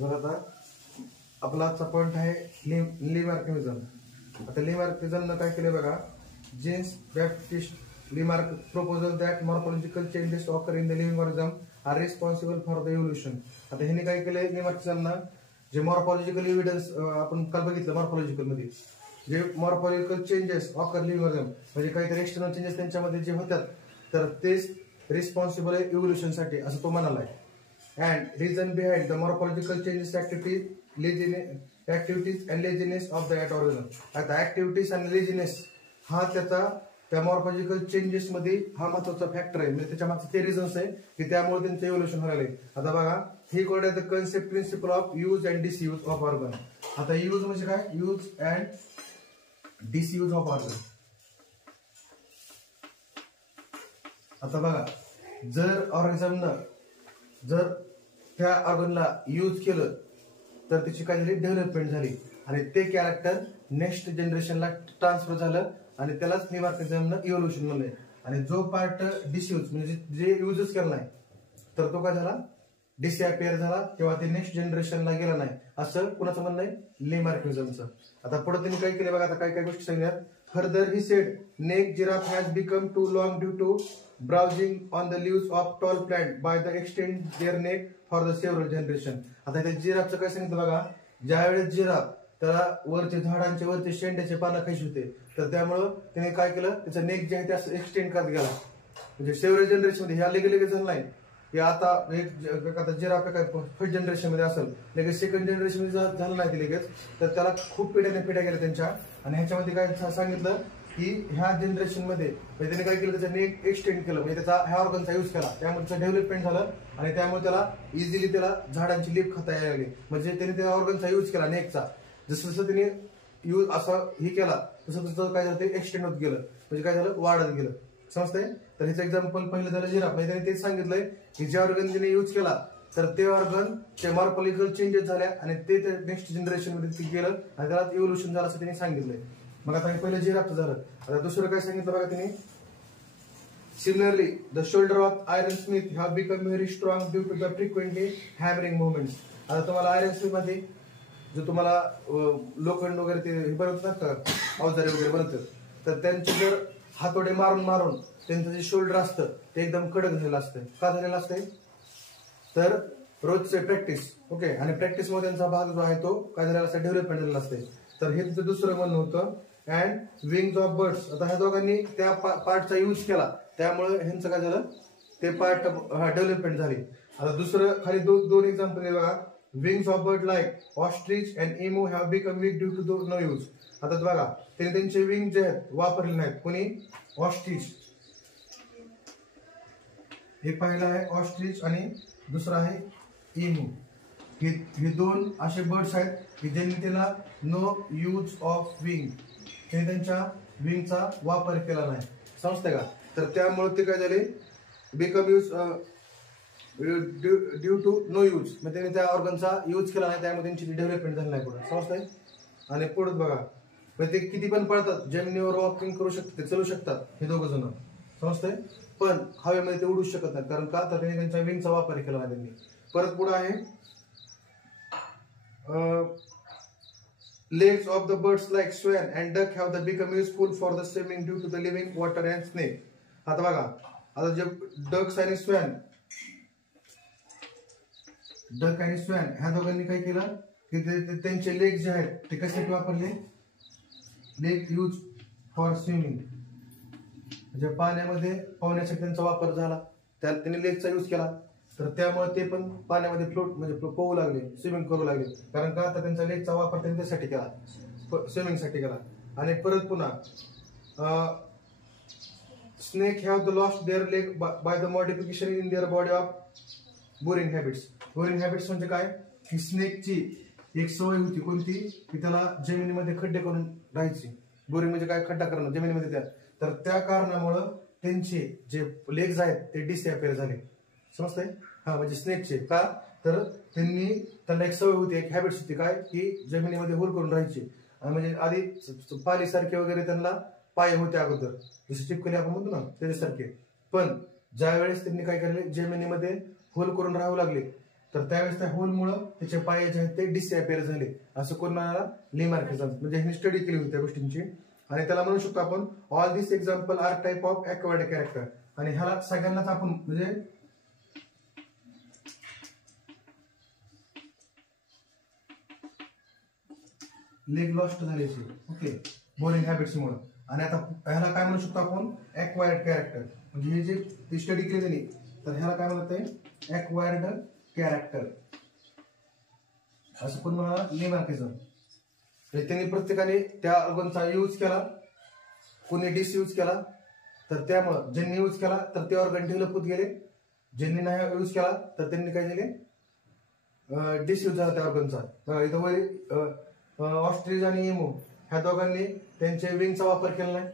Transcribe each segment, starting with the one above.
बघा आता आपला आजचा पॉइंट आहे लिमार्किझम. आता लिमार्किझमनं काय केलं बघा, James Baptist Lamarck proposal that morphological changes occur in the living organism are responsible for the evolution. आता ह्याने काय केलंय लिमार्किझमनं, जे मॉर्फॉलॉजिकल एव्हिडन्स आपण काल बघितलं मॉर्फॉलॉजिकल मध्ये, जे morphological changes occur living organism म्हणजे काहीतरी एक्सटर्नल चेंजेस त्यांच्यामध्ये जे होतात तर तेच रिस्पॉन्सिबल आहे इव्होल्युशन साठी असं तो म्हणालाय. And reason behind the morphological changes activities and laziness of the organism. आता ऍक्टिव्हिटीज आणि लेझीनेस हा त्याचा त्या मॉर्फॉलॉजिकल चेंजेस मध्ये हा महत्वाचा फॅक्टर आहे. म्हणजे त्याच्या मागचे ते रिझन्स आहे की त्यामुळे त्यांचं इव्होल्युशन व्हायला आहे. आता बघा, he called the concept principle of use and disuse of organ. आता यूज म्हणजे काय, use and disuse of organ. आता बघा, जर ऑर्गॅनिझमनं जर त्या ऑर्गनला यूज केलं तर त्याची काय झाली, डेव्हलपमेंट झाली आणि ते कॅरेक्टर नेक्स्ट जनरेशनला ट्रान्सफर झालं आणि त्यालाच लिमार्किझमनं इव्होल्युशन म्हणलंय. आणि जो पार्ट डिसयूज म्हणजे जे युजच केला नाही तर तो काय झाला, डिसअपिअर झाला किंवा ते नेक्स्ट जनरेशनला गेला नाही, असं कुणाचं म्हणणं आहे, लिमार्किझमचं. आता पुढे त्यांनी काय केलं बघा, आता काय काय गोष्टी सांगण्यात. Further he said neck giraffe has become too long due to browsing on the leaves of tall plant by the extend their neck for the several generation. आता त्या जिराफचं काय सांगितलं बघा, ज्यावेळेस जिराफ त्याला वरचे झाडांचे वरचे शेंड्याचे पानं खायची होते तर त्यामुळं त्याने काय केलं, त्याचं नेक जे आहे ते असं एक्सटेंड करत गेला. म्हणजे सेव्हरल जनरेशन मध्ये ह्या लगेच झालं नाही की आता एक आता जिराफ काय फर्स्ट जनरेशन मध्ये असेल, लगेच सेकंड जनरेशन मध्ये झालं नाही ते लगेच, तर त्याला खूप पिढ्या गेल्या त्यांच्या. आणि ह्याच्यामध्ये काय सांगितलं की ह्या जनरेशन मध्ये त्याने काय केलं, त्याचं नेक एक्सटेंड केलं, म्हणजे त्याचा ह्या ऑर्गनचा यूज केला, त्यामुळे त्याचं डेव्हलपमेंट झालं आणि त्यामुळे त्याला इझिली त्याला झाडांची लीफ खाता यायला लागली. म्हणजे त्याने त्या ऑर्गनचा यूज केला नेकचा, जसं जसं त्याने यूज असं हे केला तसं तसं काय झालं, ते एक्सटेंड होत गेलं, म्हणजे काय झालं, वाढत गेलं. समजतंय. तर ह्याचं एक्झाम्पल पहिलं झालं जिराफ. म्हणजे त्याने तेच सांगितलंय की जे ऑर्गन त्याने यूज केला तर ते ऑर्गन ते मॉर्फॉलॉजिकल चेंजेस झाल्या आणि ते नेक्स्ट जनरेशन मध्ये ते गेलं आणि त्याला इव्होल्युशन झालं असं त्यांनी सांगितलंय. मग आता पहिलं जिराफचं झालं. आता दुसरं काय सांगितलं बघा त्यांनी, similarly the shoulder of iron smith have become very strong due to the frequently hammering movements. आता तुम्हाला आयरन स्मिथ मध्ये जो तुम्हाला लोखंड वगैरे ते बनवतात का, अवजारे वगैरे बनवतात, तर त्यांचे जर हातोडे मारून मारून त्यांचं जे शोल्डर असतं ते एकदम कडक झालेलं असतं. का झालेलं असतंय, तर रोजचे प्रॅक्टिस. ओके. आणि प्रॅक्टिस मध्ये त्यांचा भाग जो आहे तो काय झालेला असतं, डेव्हलपमेंट झालेला असते. तर हे तिचं दुसरं म्हणणं होतं. And wings of birds. आता ह्या दोघांनी त्या पार्टचा यूज केला त्यामुळे ह्यांचं काय झालं, ते पार्ट डेव्हलपमेंट झाली. आता दुसरं खाली दोन एक्झाम्पल आहे बघा. Wings of bird like ostrich and emu have become weak due to no use. आता बघा, त्याने त्यांचे विंग जे आहेत वापरले नाहीत. कोणी, ऑस्ट्रिच. हे पहिलं आहे ऑस्ट्रिच आणि दुसरं आहे इमू. हे दोन असे बर्ड्स आहेत की ज्यांनी त्याला नो यूज ऑफ विंग, त्यांनी त्यांच्या विंगचा वापर केला नाही. समजतंय का. तर त्यामुळे ते काय झाले, become use due to no use, म्हणजे त्यांनी त्या ऑर्गनचा यूज केला नाही, त्यामुळे त्यांची डेव्हलपमेंट झाली नाही पुढे. समजतंय. आणि पुढे बघा, ते किती पण पळतात, जमिनीवर वॉकिंग करू शकतात, ते चालू शकतात हे दोघं जण. समजतंय. पण हवेमध्ये ते उडू शकत नाहीत, कारण का, तर त्यांनी त्यांच्या विंगचा वापर केला नाही त्यांनी. परत पुढे आहे legs of the birds like swan and duck have become useful for the swimming due to the living water and snake. आता बघा, आता जे डक्स आणि स्वॅन, डक आणि स्वॅन ह्या दोघांनी काय केलं की त्यांचे लेग जे आहेत ते कशासाठी वापरले, लेग यूज फॉर स्विमिंग, म्हणजे पाण्यामध्ये पोहण्यासाठी त्यांचा वापर झाला, त्यात त्यांनी लेगचा यूज केला. तर त्यामुळे ते पण पाण्यामध्ये फ्लोट म्हणजे पोहू लागले, स्विमिंग करू लागले, कारण का, तर त्यांचा लेगचा वापर त्यांनी त्यासाठी केला, स्विमिंगसाठी केला. आणि परत पुन्हा snake have the lost their leg by the modification in their body of boring habits. Boring habits म्हणजे काय, की स्नेकची एक सवय होती कोणती, की त्याला जमिनीमध्ये खड्डे करून राहायची. बोरिंग म्हणजे काय, खड्डा करणं जमिनीमध्ये त्या. तर त्या कारणामुळं त्यांचे जे लेग्स आहेत ते डिसअपिअर झाले. समजतंय. हा, म्हणजे स्नेकचे का, तर त्यांनी त्यांना एक सवय होती, एक हॅबिट्स होती काय, की जमिनीमध्ये होल करून राहायची. म्हणजे आधी पालीसारखे वगैरे त्यांना पाय होते अगोदर, जसे चिपकली आपण म्हणतो ना त्याच्यासारखे. पण ज्या वेळेस त्यांनी काय केले, जमिनीमध्ये होल करून राहावं लागले तर त्यावेळेस त्या होलमुळे त्याचे पाय जे आहेत ते डिसअपिअर झाले, असं कोणाला लेमार्किझम म्हणजे ह्यांनी स्टडी केली होती त्या गोष्टींची. आणि त्याला म्हणू शकतो आपण all this example are type of acquired character. आणि ह्याला सगळ्यांनाच आपण म्हणजे लेग लॉस्ट झाल्याची ओके बोरिंग हॅबिट्समुळे. आणि आता ह्याला काय म्हणू शकतो आपण ॲक्वायर्ड कॅरेक्टर. म्हणजे हे जे स्टडी केली त्यांनी तर ह्याला काय म्हणत आहे ॲक्वायर्ड कॅरेक्टर, असं पण म्हणा लेमार्किझम. त्यांनी प्रत्येकाने त्या ऑर्गनचा यूज केला, कोणी डिसयूज केला, तर त्यामुळं ज्यांनी यूज केला तर ते ऑर्गन डेव्हलप होत गेले, ज्यांनी नाही यूज केला तर त्यांनी काय झाले डिसयूज झाला त्या ऑर्गनचा. इथं वरी ऑस्ट्रिच आणि एमो ह्या दोघांनी त्यांच्या विंगचा वापर केला नाही.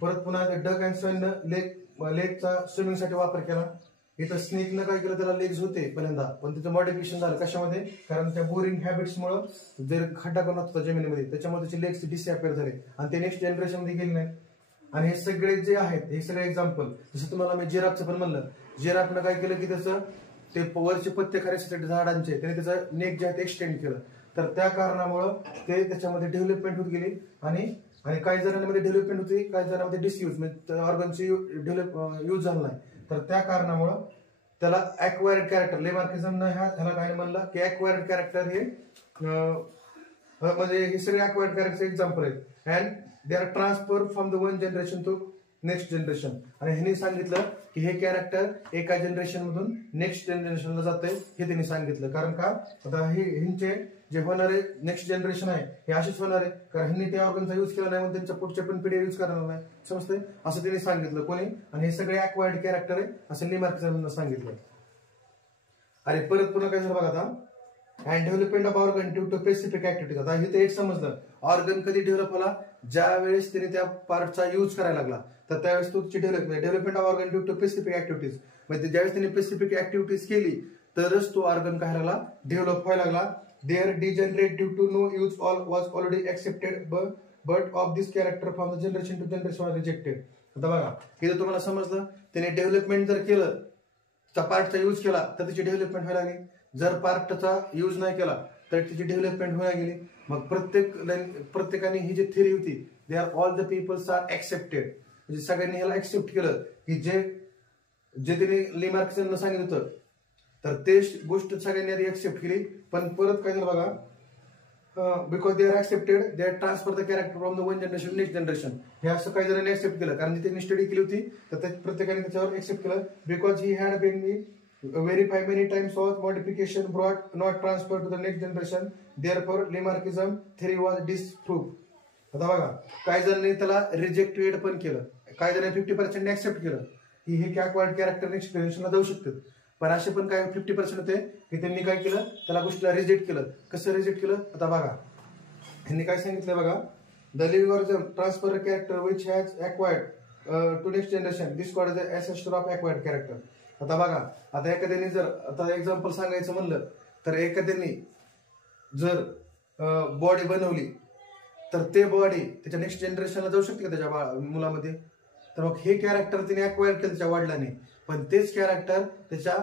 परत पुन्हा डक अँड स्वॅननं लेगचा स्विमिंगसाठी वापर केला. इथं स्नेकनं काय केलं त्याला लेग्स होते पहिल्यांदा, पण त्याचं मॉडिफिकेशन झालं कशामध्ये, कारण त्या बोरिंग हॅबिट्समुळे जर खड्डा करून होता जमिनीमध्ये त्याच्यामुळे त्याचे लेग्स डिसअपिअर झाले आणि ते नेक्स्ट जनरेशन मध्ये गेले नाही. आणि हे सगळे जे आहेत हे सगळे एक्झाम्पल, जसं तुम्हाला मी जिराफचं पण म्हणलं, जिराफनं काय केलं की त्याचं ते वरचे पत्ते खाण्यासाठी झाडांचे त्याने त्याचं नेक जे आहे ते एक्सटेंड केलं. तर त्या कारणामुळं ते त्याच्यामध्ये डेव्हलपमेंट होत गेली. आणि काही जणांमध्ये डेव्हलपमेंट होती, काही जणांमध्ये डिसयूज म्हणजे ऑर्गनची यूज झाला नाही. तर त्या कारणामुळं त्याला ॲक्वायर्ड कॅरेक्टर लेमार्किझमनं ह्याला काय म्हणलं की ॲक्वायर्ड कॅरेक्टर हे म्हणजे हे सगळे ॲक्वायर्ड कॅरेक्टर एक्झाम्पल आहेत. And they are transfer from the one generation to next generation. आणि ह्यांनी सांगितलं की हे कॅरेक्टर एका जनरेशन मधून नेक्स्ट जनरेशनला जातंय हे त्यांनी सांगितलं. कारण का आता हे ह्यांचे जे होणारे नेक्स्ट जनरेशन आहे हे असेच होणार आहे, कारण ह्यांनी त्या ऑर्गनचा यूज केला नाही म्हणून त्यांच्या पुढच्या पण पिढी यूज करणार नाही, समजतंय, असं त्यांनी सांगितलं कोणी. आणि हे सगळे ॲक्वायर्ड कॅरेक्टर आहे असं लेमार्किझमनं सांगितलं. अरे परत पुन्हा काय झालं बघा आता, and development of organ due to specific activities. आता हे तर एक समजलं ऑर्गन कधी डेव्हलप होला, ज्या वेळेस त्याने त्या पार्टचा यूज करायला लागला तर त्यावेळेस तुमची development of organ due to specific activities. म्हणजे ज्यावेळेस त्यांनी स्पेसिफिक ऍक्टिव्हिटीज केली तरच तो ऑर्गन काय लागला डेव्हलप व्हायला लागला. There degenerate due to no use was already accepted but of this character from the generation to generation rejected. आता बघा हे तुम्हाला समजलं, त्याने डेव्हलपमेंट जर केलं त्या पार्टचा यूज केला तर त्याची डेव्हलपमेंट व्हायला लागली, जर पार्टचा यूज नाही केला तर त्याची डेव्हलपमेंट व्हायला गेली. मग प्रत्येकाने ही जी थिअरी होती they are all the peoples are accepted, म्हणजे सगळ्यांनी ह्याला एक्सेप्ट केलं की जे त्यांनी लेमार्किझमनं सांगितलं होतं तर ते गोष्ट सगळ्यांनी आधी एक्सेप्ट केली. पण परत काय झालं बघा, because they are accepted they are transfer the character from the one generation next generation. हे असं काही जणांनी एक्सेप्ट केलं कारण त्यांनी स्टडी केली होती तर प्रत्येकाने त्याच्यावर एक्सेप्ट केलं. Because he had been verify many times was modification brought not transferred to the next generation, therefore लेमार्किझम theory was disproved. आता बघा काही जणांनी त्याला रिजेक्टेड पण केलं, काही जणांनी 50% एक्सेप्ट केलं की हे ॲक्वायर्ड कॅरेक्टर नेक्स्ट जनरेशनला जाऊ शकतात. पण असे पण काय 50% होते की त्यांनी काय केलं त्याला गोष्टीला रिजेक्ट केलं. कसं रिजेक्ट केलं आता बघा, ह्यांनी काय सांगितलं बघा, the living organ transfer character which has acquired to next generation this called the ancestor of acquired character. आता बघा आता एखाद्याने जर आता एक्झाम्पल सांगायचं म्हणलं तर एखाद्याने जर बॉडी बनवली तर ते बॉडी त्याच्या नेक्स्ट जनरेशनला जाऊ शकते का त्याच्या मुलामध्ये, तर मग हे कॅरेक्टर त्याने ॲक्वायर केलं त्याच्या वडिलांनी, पण तेच कॅरेक्टर त्याच्या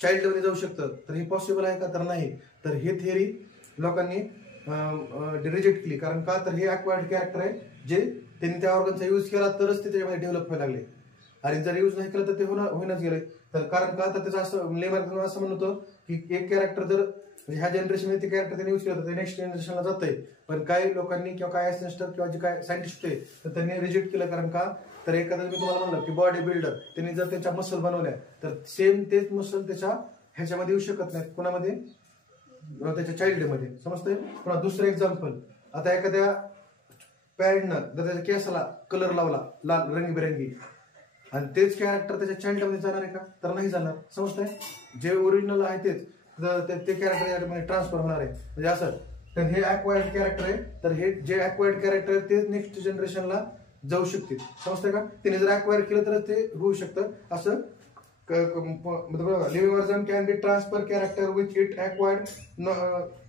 चाइल्डमध्ये जाऊ शकतं. तर हे पॉसिबल आहे का, तर नाही. तर हे थिअरी लोकांनी रिजेक्ट केली. कारण का, तर हे ॲक्वायर्ड कॅरेक्टर आहे जे त्यांनी त्या ऑर्गनचा यूज केला तरच ते त्याच्यामध्ये डेव्हलप व्हायला लागले, आणि जर यूज नाही केलं तर ते होईनच गेले. तर कारण का, तर त्याचं असं लेमार्किझम असं म्हणत होतं की एक कॅरेक्टर जर म्हणजे ह्या जनरेशनमध्ये ते कॅरेक्टर त्यांनी यूज केलं तर ते नेक्स्ट जनरेशनला जातंय. पण काही लोकांनी किंवा काय असिस्टर किंवा जे काय सायंटिस्ट होते तर त्यांनी रिजेक्ट केलं. कारण का, तर एखादं मी तुम्हाला म्हणलं की बॉडी बिल्डर त्यांनी जर त्याच्या मसल बनवल्या तर सेम तेच मसल त्याच्या ह्याच्यामध्ये येऊ शकत नाहीत, कोणामध्ये, त्याच्या चाइल्डमध्ये, समजतंय. पुन्हा दुसरं एक्झाम्पल, आता एखाद्या पॅरेंटनं जर त्याच्या केसाला कलर लावला लाल रंगीबेरंगी आणि तेच कॅरेक्टर त्याच्या चाइल्डमध्ये जाणार आहे का, तर नाही जाणार, समजतंय. जे ओरिजिनल आहे तेच ते कॅरेक्टर यामध्ये ट्रान्सफर होणार आहे, म्हणजे असं. तर हे ॲक्वायर्ड कॅरेक्टर आहे, तर हे जे ॲक्वायर्ड कॅरेक्टर आहे ते नेक्स्ट जनरेशनला जाऊ शकते, समजतंय का. त्याने जर ॲक्वायर केलं तर ते होऊ शकतं असं. Living organ can be transfer character which it acquired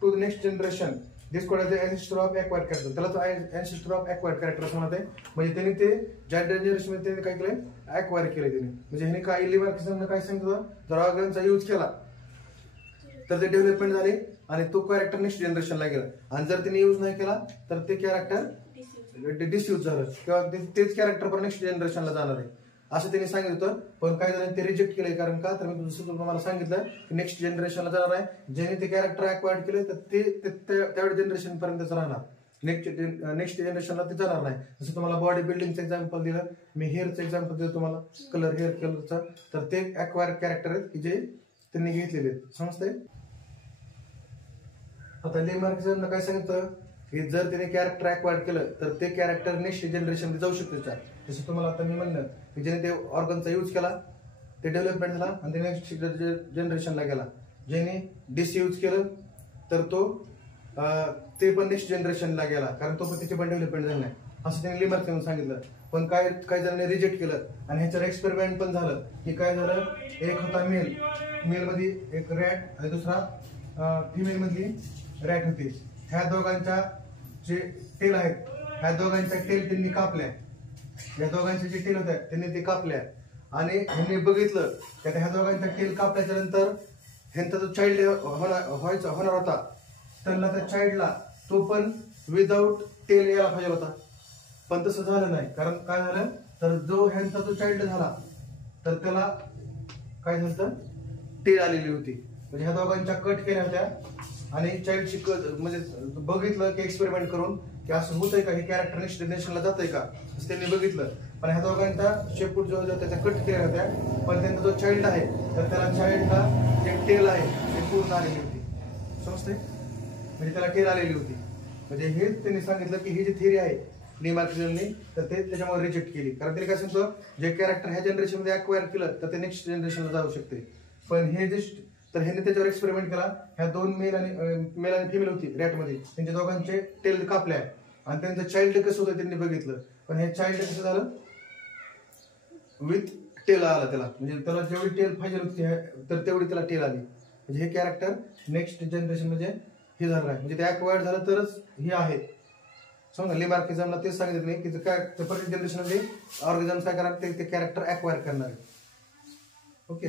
to the next generation this called the ancestor of acquired character. त्याला तो एन्सेस्टर ऑफ ॲक्वायर्ड कॅरेक्टर असं म्हणत आहे. म्हणजे त्यांनी ते ज्या जनरेशनमध्ये त्यांनी काय केलंय ॲक्वायर केलंय त्यांनी. म्हणजे ह्याने काय लेमार्किझमनं काय सांगितलं, जर ऑर्गनचा यूज केला तर ते डेव्हलपमेंट झाले आणि तो कॅरेक्टर नेक्स्ट जनरेशनला गेला. आणि जर त्याने यूज नाही केला तर ते कॅरेक्टर डिसयूज झालं किंवा तेच कॅरेक्टर पण नेक्स्ट जनरेशनला जाणार आहे असं त्यांनी सांगितलं होतं. पण काही जणांनी ते रिजेक्ट केलंय. कारण का तर मी जसं तुम्हाला सांगितलं की नेक्स्ट जनरेशनला जाणार आहे. ज्याने ते कॅरेक्टर अक्वायर्ड केले तर ते त्यावेळी जनरेशन पर्यंतच राहणार. नेक्स्ट जनरेशनला ते जाणार नाही. जसं तुम्हाला बॉडी बिल्डिंगचं एक्झाम्पल दिलं, मी हेअरचं एक्झाम्पल दिलं तुम्हाला, हेअर कलरचं. तर ते अक्वायर कॅरेक्टर आहेत की जे त्यांनी घेतलेले आहेत. समजतंय. आता लेमार्क्सनं काय सांगितलं की जर त्याने कॅरेक्टर अक्वायर्ड केलं तर ते कॅरेक्टर नेक्स्ट जनरेशनमध्ये जाऊ शकतं. जसं तुम्हाला आता मी म्हणलं की ज्याने ते ऑर्गनचा यूज केला ते डेव्हलपमेंट झाला आणि ते नेक्स्ट जनरेशनला गेला. ज्याने डिसयूज केलं तर तो ते पण नेक्स्ट जनरेशनला गेला कारण तो पण त्याची पण डेव्हलपमेंट झाली नाही असं त्यांनी लेमार्क्सनं सांगितलं. पण काही जणांनी रिजेक्ट केलं आणि ह्याच्यावर एक्सपेरिमेंट पण झालं की काय झालं, एक होता मेल मध्ये एक रॅट आणि दुसरा फिमेल मधली रॅट होती. ह्या दोघांच्या जे टेल आहेत ह्या दोघांच्या टेल त्यांनी कापल्या. या दोघांच्या जे टेल होत्या त्यांनी ते कापल्या आणि ह्यांनी बघितलं की ह्या दोघांच्या टेल कापल्याच्या नंतर ह्यांचा जो चाइल्ड होणार होता त्यांना त्या चाइल्डला तो पण विदाऊट टेल यायला पाहिजे होता. पण तसं झालं नाही. कारण काय झालं तर जो ह्यांचा जो चाइल्ड झाला तर त्याला काय झालं, टेल आलेली होती. म्हणजे ह्या दोघांच्या कट केल्या होत्या आणि चाइल्डची म्हणजे बघितलं की एक्सपेरिमेंट करून की असं होतंय का, हे कॅरेक्टर नेक्स्ट जनरेशनला जातंय का असं त्यांनी बघितलं. पण ह्या दोघांच्या शेपूट जो होता त्याच्या कट केल्या होत्या. पण त्यांचा जो चाइल्ड आहे तर त्याला चाइल्डला जे टेल आहे ते पूर्ण आलेली होती. समजते. म्हणजे त्याला टेल आलेली होती. म्हणजे हेच त्यांनी सांगितलं की ही जी थिअरी आहे लेमार्क्सने तर ते त्याच्यामुळे रिजेक्ट केली. कारण त्यांनी काय सांगतो जे कॅरेक्टर ह्या जनरेशनमध्ये अक्वायर केलं तर ते नेक्स्ट जनरेशनला जाऊ शकते. पण हे जे तर ह्याने त्याच्यावर एक्सपेरिमेंट केला. ह्या दोन मेल आणि फिमेल होती रॅटमध्ये, त्यांच्या दोघांचे टेल कापल्या आणि त्यांचं चाइल्ड कसं होतं त्यांनी बघितलं. पण हे चाइल्ड कसं झालं, विथ टेल आला त्याला. म्हणजे त्याला जेवढी टेल पाहिजे होती तर तेवढी त्याला टेल आली. म्हणजे हे कॅरेक्टर नेक्स्ट जनरेशन म्हणजे हे झालं आहे. म्हणजे ते अक्वायर्ड झालं तरच हे आहे. समजा लेमार्क्सला तेच सांगितलं नाही की काय प्रत्येक जनरेशनमध्ये ऑर्गॅनिझम काय करणार ते कॅरेक्टर अक्वायर करणार आहे. ओके.